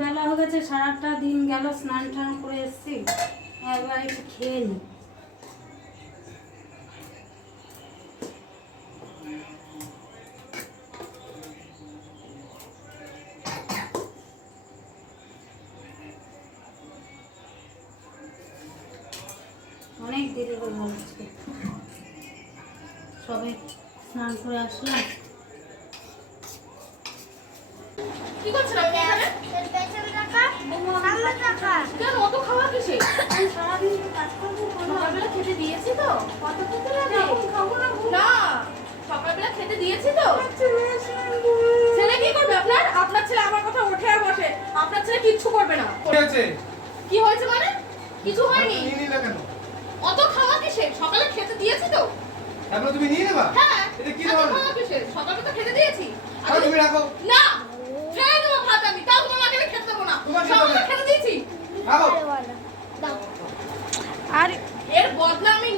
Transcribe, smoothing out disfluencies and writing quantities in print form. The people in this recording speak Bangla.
বেলা হয়ে গেছে, সারাটা দিন গেল, স্নান টান করে এসেছি, একবার একটু খেয়ে নি। অনেক দেরি হয়ে গেল আজকে, সবে স্নান করে আসলাম। কি করছেন আপনি এখানে? কেন অত খাওয়া কিসে? সারাদিন কাজ করবো, সকালবেলা খেতে দিয়েছি তো? কত খেতে লাগে? না, সকালবেলা খেতে দিয়েছি তো? ছেলে কি করবে আপনার? আপনার ছেলে আমার কথা ওঠে আর বসে। আপনার ছেলে কিচ্ছু করবে না। কি হয়েছে? কি হয়েছে মানে? কিছু হয়নি। নিয়ে নিলে কেন? অত খাওয়া কিসে? সকালে খেতে দিয়েছি তো? তারপরে তুমি নিয়ে নেবা? হ্যাঁ। এটা কি এত ধরনের? খাওয়া কিসে? সকালে তো খেতে দিয়েছি। আরে তুমি রাখো। না, খেয়ে নেবো ভাত আমি। তাও তোমার মাকে খেতে দেবো না। তোমার খেতে সকালে হবে। খেতে দিয়েছি। রাখো। আর এর বদলা আমি